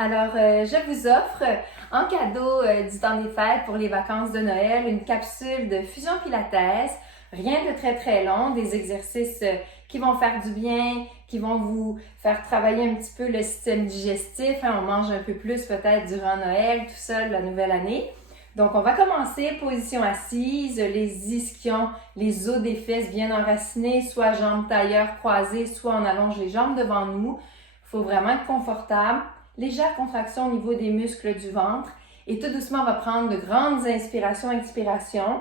Alors, je vous offre en cadeau du temps des fêtes pour les vacances de Noël une capsule de fusion pilates. Rien de très très long, des exercices qui vont faire du bien, qui vont vous faire travailler un petit peu le système digestif. On mange un peu plus peut-être durant Noël, tout ça, la nouvelle année. Donc, on va commencer position assise, les ischions, les os des fesses bien enracinés, soit jambes tailleur croisées, soit on allonge les jambes devant nous. Il faut vraiment être confortable. Légère contraction au niveau des muscles du ventre. Et tout doucement, on va prendre de grandes inspirations, expirations.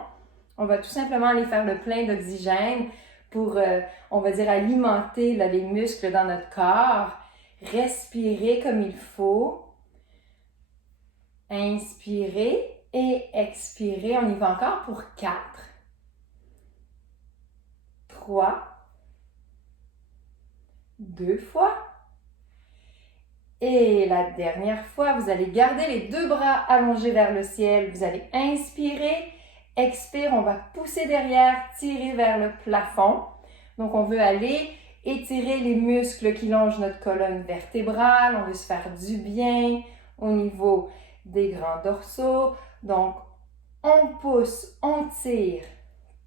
On va tout simplement aller faire le plein d'oxygène pour, on va dire, alimenter là, les muscles dans notre corps. Respirer comme il faut. Inspirer et expirer. On y va encore pour 4, 3, 2 fois. Et la dernière fois, vous allez garder les deux bras allongés vers le ciel. Vous allez inspirer, expire, on va pousser derrière, tirer vers le plafond. Donc, on veut aller étirer les muscles qui longent notre colonne vertébrale. On veut se faire du bien au niveau des grands dorsaux. Donc, on pousse, on tire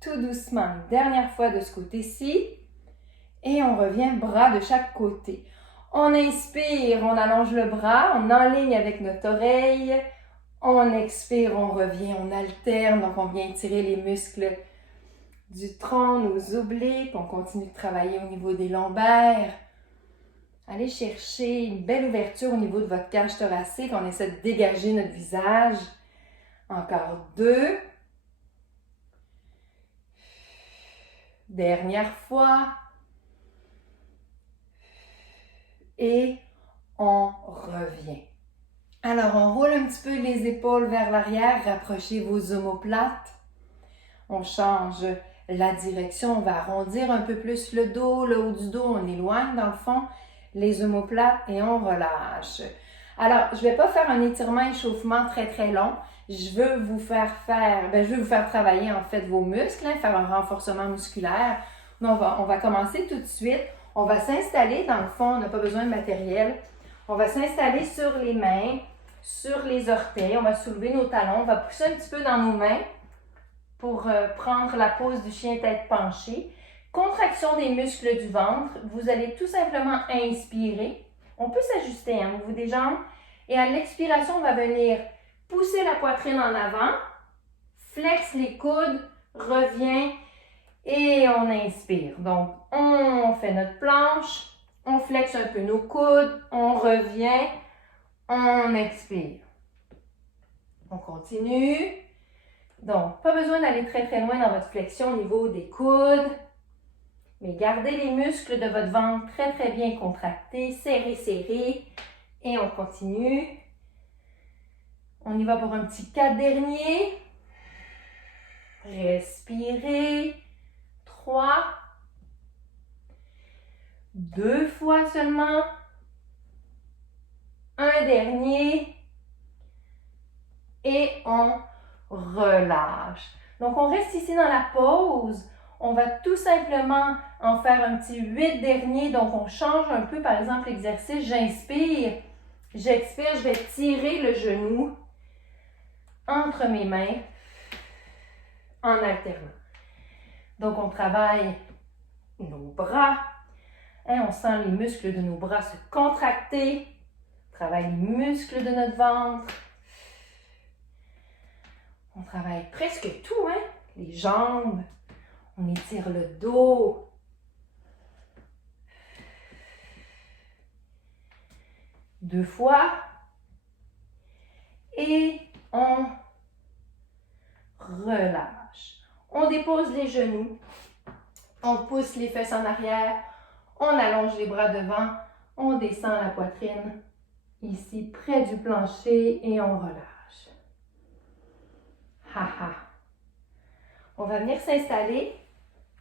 tout doucement. Dernière fois de ce côté-ci. Et on revient bras de chaque côté. On inspire, on allonge le bras, on enligne avec notre oreille. On expire, on revient, on alterne. Donc, on vient étirer les muscles du tronc, nos obliques. On continue de travailler au niveau des lombaires. Allez chercher une belle ouverture au niveau de votre cage thoracique. On essaie de dégager notre visage. Encore 2. Dernière fois. Et on revient. Alors, on roule un petit peu les épaules vers l'arrière, rapprochez vos omoplates. On change la direction, on va arrondir un peu plus le dos, le haut du dos, on éloigne dans le fond les omoplates et on relâche. Alors, je ne vais pas faire un étirement échauffement très très long. Je veux vous faire travailler en fait vos muscles, faire un renforcement musculaire. On va commencer tout de suite. On va s'installer, dans le fond, on n'a pas besoin de matériel. On va s'installer sur les mains, sur les orteils. On va soulever nos talons. On va pousser un petit peu dans nos mains pour prendre la pose du chien tête penchée. Contraction des muscles du ventre. Vous allez tout simplement inspirer. On peut s'ajuster au niveau des jambes. Et à l'expiration, on va venir pousser la poitrine en avant. Flex les coudes. Revient. Et on inspire. Donc, on fait notre planche, on flexe un peu nos coudes, on revient, on expire. On continue. Donc, pas besoin d'aller très très loin dans votre flexion au niveau des coudes, mais gardez les muscles de votre ventre très très bien contractés, serrés, serrés. Et on continue. On y va pour un petit 4 dernier. Respirez. 3, 2 fois seulement, un dernier et on relâche. Donc, on reste ici dans la pause. On va tout simplement en faire un petit 8 derniers. Donc, on change un peu, par exemple, l'exercice. J'inspire, j'expire, je vais tirer le genou entre mes mains en alternant. Donc, on travaille nos bras. On sent les muscles de nos bras se contracter. On travaille les muscles de notre ventre. On travaille presque tout, les jambes. On étire le dos. Deux fois. Et on relâche. On dépose les genoux, on pousse les fesses en arrière, on allonge les bras devant, on descend la poitrine, ici près du plancher et on relâche. Ha. On va venir s'installer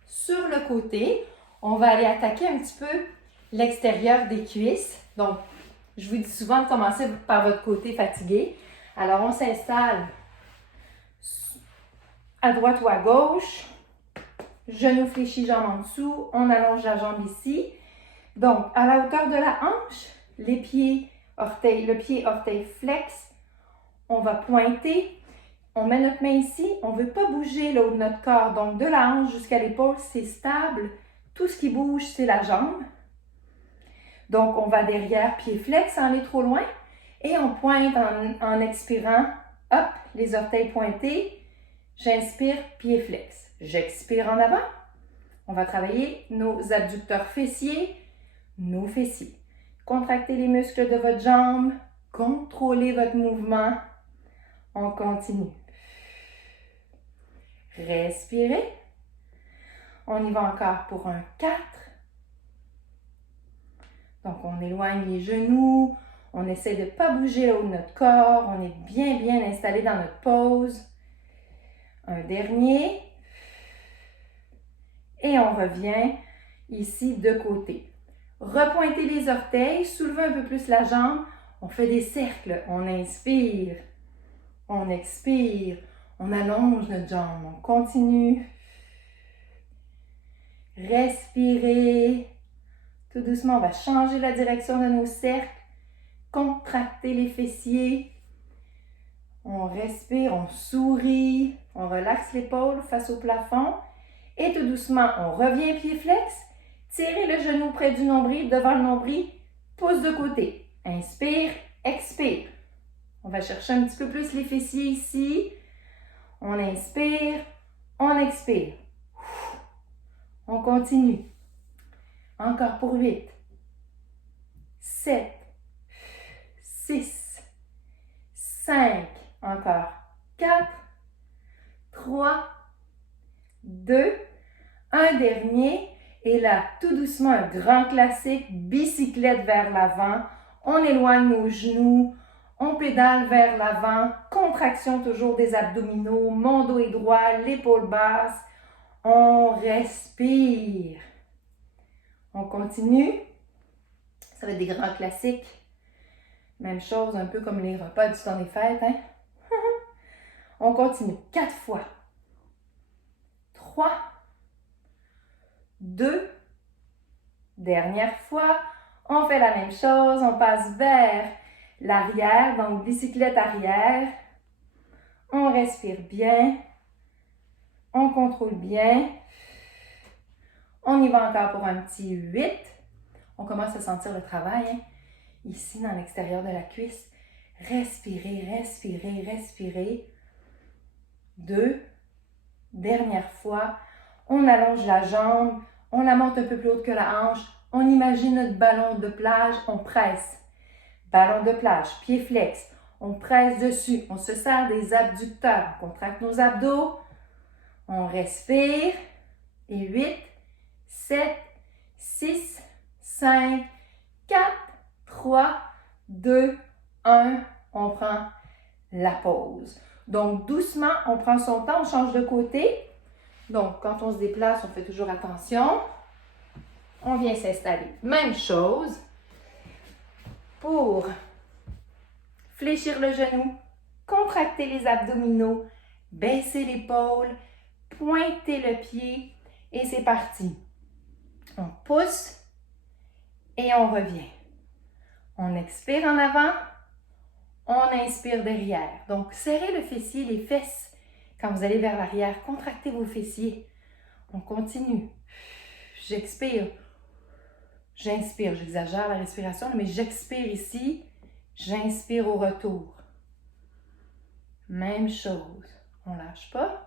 sur le côté. On va aller attaquer un petit peu l'extérieur des cuisses. Donc, je vous dis souvent de commencer par votre côté fatigué. Alors, on s'installe à droite ou à gauche, genou fléchi, jambe en dessous, on allonge la jambe ici. Donc, à la hauteur de la hanche, les pieds le pied orteil flex. On va pointer. On met notre main ici. On ne veut pas bouger le haut de notre corps. Donc, de la hanche jusqu'à l'épaule, c'est stable. Tout ce qui bouge, c'est la jambe. Donc, on va derrière, pied flex sans aller trop loin. Et on pointe en expirant. Hop, les orteils pointés. J'inspire, pied flex. J'expire en avant. On va travailler nos abducteurs fessiers, nos fessiers. Contractez les muscles de votre jambe. Contrôlez votre mouvement. On continue. Respirez. On y va encore pour un 4. Donc, on éloigne les genoux. On essaie de ne pas bouger le haut de notre corps. On est bien installé dans notre pose. Un dernier. Et on revient ici de côté. Repointez les orteils. Soulevez un peu plus la jambe. On fait des cercles. On inspire. On expire. On allonge notre jambe. On continue. Respirez. Tout doucement, on va changer la direction de nos cercles. Contractez les fessiers. On respire, on sourit. On relaxe l'épaule face au plafond. Et tout doucement, on revient pied flex. Tirez le genou près du nombril, devant le nombril. Pouce de côté. Inspire, expire. On va chercher un petit peu plus les fessiers ici. On inspire, on expire. On continue. Encore pour 8, 7, 6, 5, encore 4, 3, 2, un dernier. Et là, tout doucement, un grand classique, bicyclette vers l'avant. On éloigne nos genoux, on pédale vers l'avant. Contraction toujours des abdominaux, mon dos est droit, l'épaule basse. On respire. On continue. Ça va être des grands classiques. Même chose, un peu comme les repas du temps des fêtes. Hein? On continue. 4 fois. 3, 2, dernière fois. On fait la même chose. On passe vers l'arrière, donc bicyclette arrière. On respire bien. On contrôle bien. On y va encore pour un petit 8. On commence à sentir le travail, hein? Ici, dans l'extérieur de la cuisse. Respirez, respirez, respirez. 2. Dernière fois. On allonge la jambe. On la monte un peu plus haute que la hanche. On imagine notre ballon de plage. On presse. Ballon de plage, pied flex. On presse dessus. On se sert des abducteurs. On contracte nos abdos. On respire. Et 8. 7, 6, 5, 4, 3, 2, 1. On prend la pause. Donc, doucement, on prend son temps, on change de côté. Donc, quand on se déplace, on fait toujours attention. On vient s'installer. Même chose pour fléchir le genou, contracter les abdominaux, baisser l'épaule, pointer le pied et c'est parti. On pousse et on revient. On expire en avant, on inspire derrière. Donc, serrez le fessier, les fesses. Quand vous allez vers l'arrière, contractez vos fessiers. On continue. J'expire. J'inspire. J'exagère la respiration, mais j'expire ici. J'inspire au retour. Même chose. On ne lâche pas.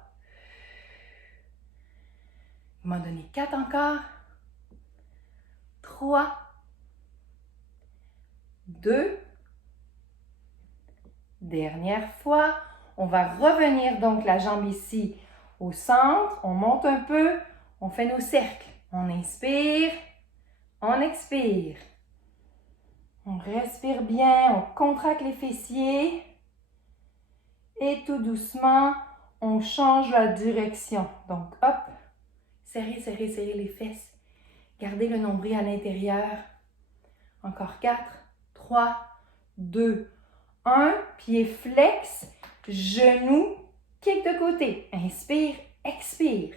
Il m'a donné 4 encore. 3, 2, dernière fois. On va revenir donc la jambe ici au centre. On monte un peu. On fait nos cercles. On inspire. On expire. On respire bien. On contracte les fessiers. Et tout doucement, on change la direction. Donc, hop. Serrez, serrez, serrez les fesses. Gardez le nombril à l'intérieur. Encore 4, 3, 2, 1. Pied flex, genou, kick de côté. Inspire, expire.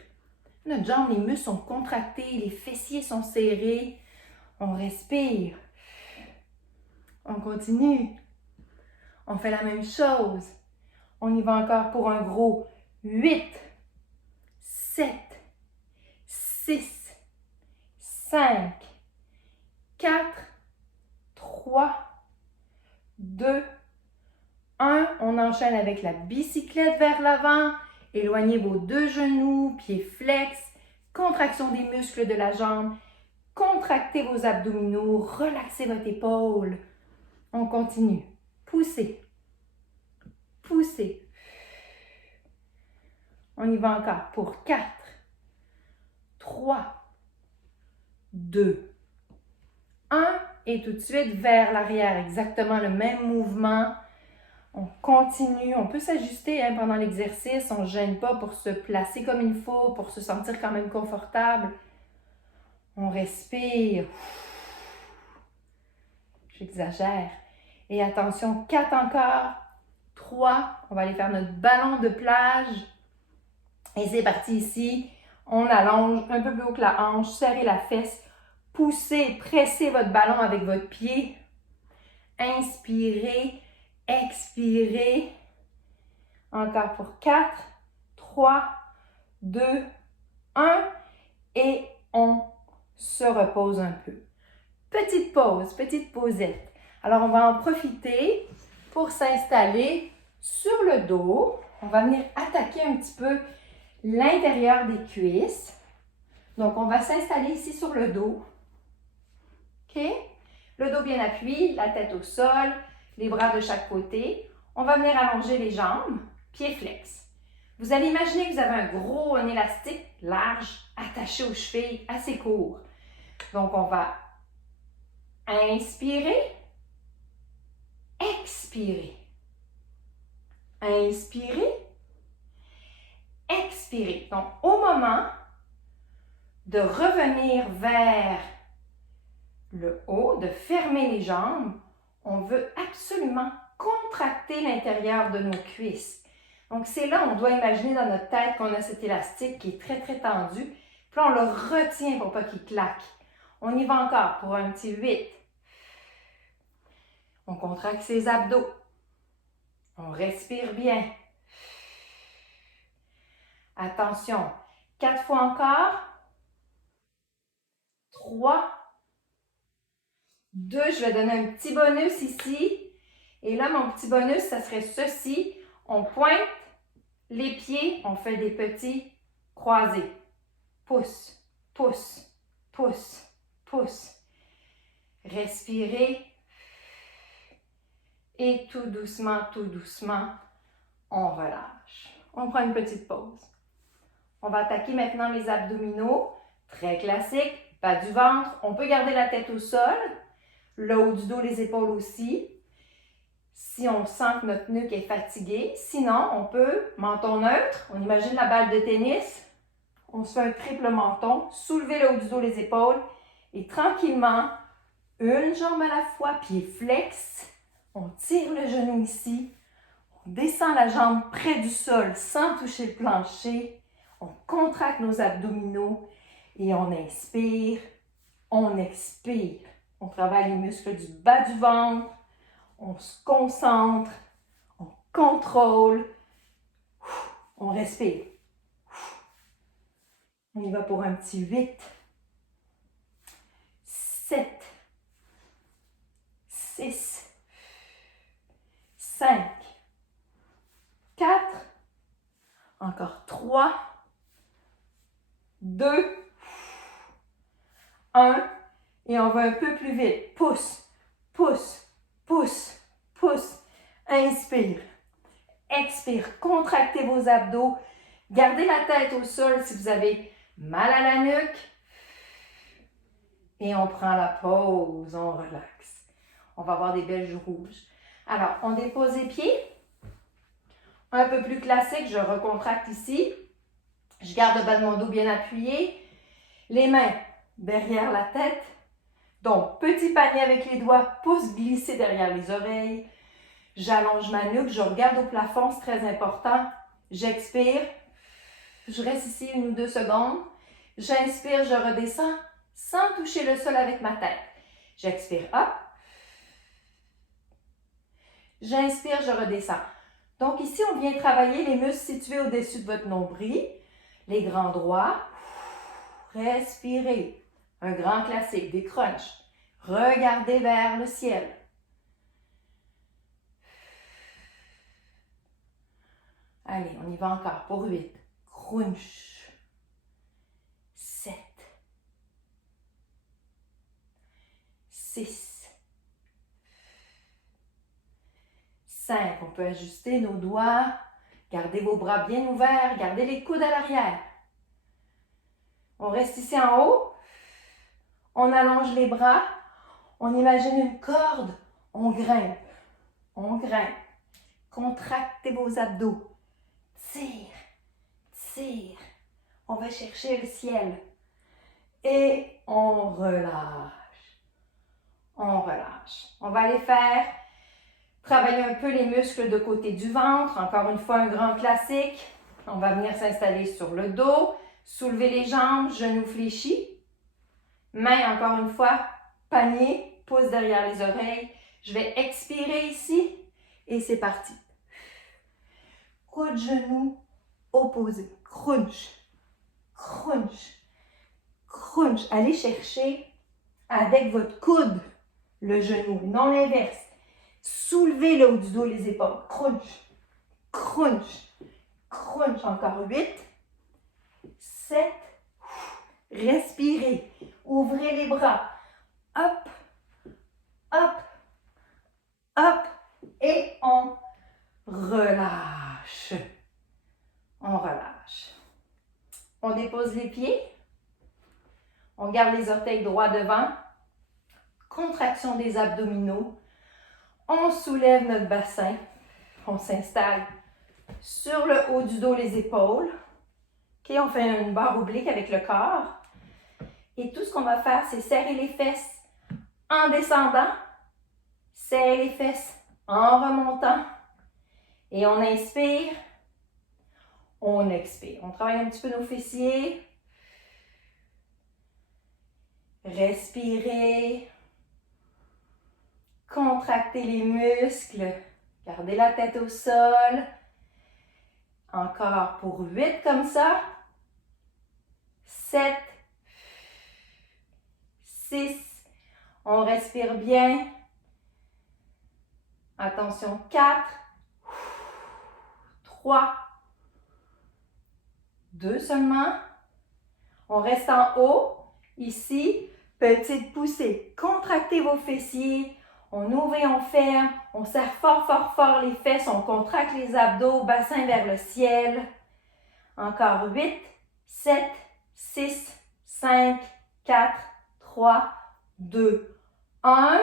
Notre jambe, les muscles sont contractés, les fessiers sont serrés. On respire. On continue. On fait la même chose. On y va encore pour un gros 8, 7, 6, 5, 4, 3, 2, 1. On enchaîne avec la bicyclette vers l'avant. Éloignez vos deux genoux, pieds flex. Contraction des muscles de la jambe. Contractez vos abdominaux. Relaxez votre épaule. On continue. Poussez. Poussez. On y va encore pour 4, 3, 2, 1. Et tout de suite vers l'arrière. Exactement le même mouvement. On continue. On peut s'ajuster pendant l'exercice. On ne gêne pas pour se placer comme il faut, pour se sentir quand même confortable. On respire. J'exagère. Et attention, 4 encore. 3. On va aller faire notre ballon de plage. Et c'est parti ici. On allonge un peu plus haut que la hanche. Serrez la fesse. Poussez, pressez votre ballon avec votre pied. Inspirez, expirez. Encore pour 4, 3, 2, 1. Et on se repose un peu. Petite pause, petite pausette. Alors, on va en profiter pour s'installer sur le dos. On va venir attaquer un petit peu l'intérieur des cuisses. Donc, on va s'installer ici sur le dos. OK? Le dos bien appuyé, la tête au sol, les bras de chaque côté. On va venir allonger les jambes, pieds flex. Vous allez imaginer que vous avez un élastique large attaché aux chevilles, assez court. Donc, on va inspirer, expirer. Inspirer, expirer. Donc, au moment de revenir vers le haut, de fermer les jambes, on veut absolument contracter l'intérieur de nos cuisses. Donc, c'est là, on doit imaginer dans notre tête qu'on a cet élastique qui est très, très tendu. Puis là, on le retient pour pas qu'il claque. On y va encore pour un petit 8. On contracte ses abdos. On respire bien. Attention. 4 fois encore. 3. 2. Je vais donner un petit bonus ici. Et là, mon petit bonus, ça serait ceci. On pointe les pieds. On fait des petits croisés. Pousse, pousse, pousse, pousse. Respirez. Et tout doucement, on relâche. On prend une petite pause. On va attaquer maintenant les abdominaux. Très classique, bas du ventre. On peut garder la tête au sol. Le haut du dos, les épaules aussi. Si on sent que notre nuque est fatiguée. Sinon, on peut, menton neutre. On imagine la balle de tennis. On se fait un triple menton. Soulevez le haut du dos, les épaules. Et tranquillement, une jambe à la fois, pied flex. On tire le genou ici. On descend la jambe près du sol sans toucher le plancher. On contracte nos abdominaux et on inspire, on expire. On travaille les muscles du bas du ventre. On se concentre. On contrôle. On respire. On y va pour un petit 8, 7, 6, 5, 4, encore 3, 2, 1, et on va un peu plus vite. Pousse, pousse, pousse, pousse. Inspire, expire, contractez vos abdos. Gardez la tête au sol si vous avez mal à la nuque. Et on prend la pause, on relaxe. On va avoir des belles joues rouges. Alors, on dépose les pieds. Un peu plus classique, je recontracte ici. Je garde le bas de mon dos bien appuyé. Les mains derrière la tête. Donc, petit panier avec les doigts, pouce glissé derrière les oreilles. J'allonge ma nuque, je regarde au plafond, c'est très important. J'expire. Je reste ici 1 ou 2 secondes. J'inspire, je redescends sans toucher le sol avec ma tête. J'expire, hop. J'inspire, je redescends. Donc ici, on vient travailler les muscles situés au-dessus de votre nombril, les grands droits. Respirez. Un grand classique, des crunchs. Regardez vers le ciel. Allez, on y va encore pour 8. Crunch. 7. 6. 5. On peut ajuster nos doigts. Gardez vos bras bien ouverts. Gardez les coudes à l'arrière. On reste ici en haut. On allonge les bras. On imagine une corde. On grimpe. On grimpe. Contractez vos abdos. Tire. Tire. On va chercher le ciel. Et on relâche. On relâche. On va aller faire travailler un peu les muscles de côté du ventre. Encore une fois, un grand classique. On va venir s'installer sur le dos. Soulever les jambes, genoux fléchis. Mains, encore une fois, panier, pouce derrière les oreilles. Je vais expirer ici et c'est parti. Coup de genou opposé. Crunch, crunch, crunch. Allez chercher avec votre coude le genou, non l'inverse. Soulevez le haut du dos, les épaules. Crunch, crunch, crunch. Encore 8, 7. Respirez. Ouvrez les bras. Hop, hop, hop. Et on relâche. On relâche. On dépose les pieds. On garde les orteils droits devant. Contraction des abdominaux. On soulève notre bassin. On s'installe sur le haut du dos, les épaules. OK, on fait une barre oblique avec le corps. Et tout ce qu'on va faire, c'est serrer les fesses en descendant. Serrer les fesses en remontant. Et on inspire. On expire. On travaille un petit peu nos fessiers. Respirez. Contractez les muscles. Gardez la tête au sol. Encore pour 8 comme ça. 7. 6. On respire bien. Attention, 4. 3. 2 seulement. On reste en haut. Ici, petite poussée. Contractez vos fessiers. On ouvre et on ferme. On serre fort, fort, fort les fesses. On contracte les abdos. Bassin vers le ciel. Encore 8, 7, 6, 5, 4, 3, 2, 1.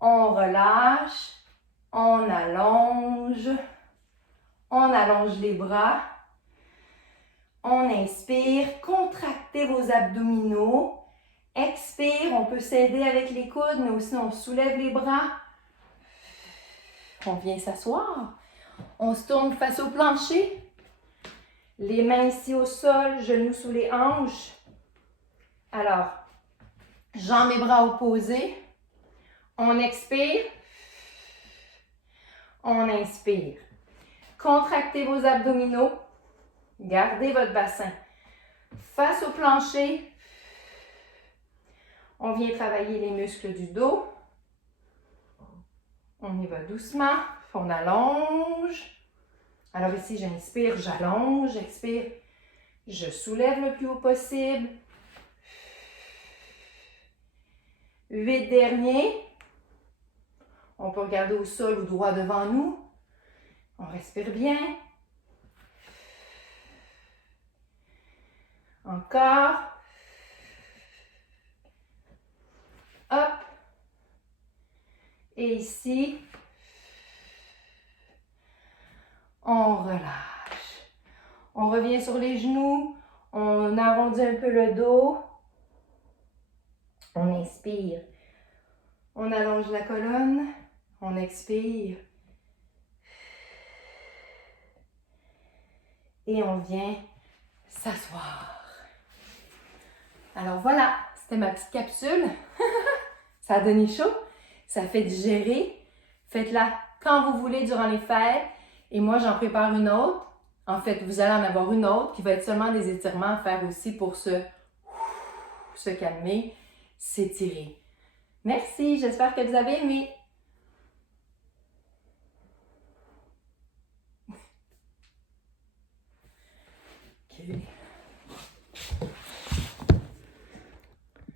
On relâche. On allonge. On allonge les bras. On inspire. Contractez vos abdominaux. Expire, on peut s'aider avec les coudes, mais aussi on soulève les bras. On vient s'asseoir. On se tourne face au plancher. Les mains ici au sol, genoux sous les hanches. Alors, jambes et bras opposés. On expire. On inspire. Contractez vos abdominaux. Gardez votre bassin face au plancher. On vient travailler les muscles du dos. On y va doucement. On allonge. Alors ici, j'inspire, j'allonge, j'expire. Je soulève le plus haut possible. 8 derniers. On peut regarder au sol ou droit devant nous. On respire bien. Encore. Hop. Et ici, on relâche. On revient sur les genoux. On arrondit un peu le dos. On inspire. On allonge la colonne. On expire. Et on vient s'asseoir. Alors voilà, c'était ma petite capsule. Ça a donné chaud. Ça fait digérer. Faites-la quand vous voulez durant les fêtes. Et moi, j'en prépare une autre. En fait, vous allez en avoir une autre qui va être seulement des étirements à faire aussi pour se calmer, s'étirer. Merci, j'espère que vous avez aimé. Okay.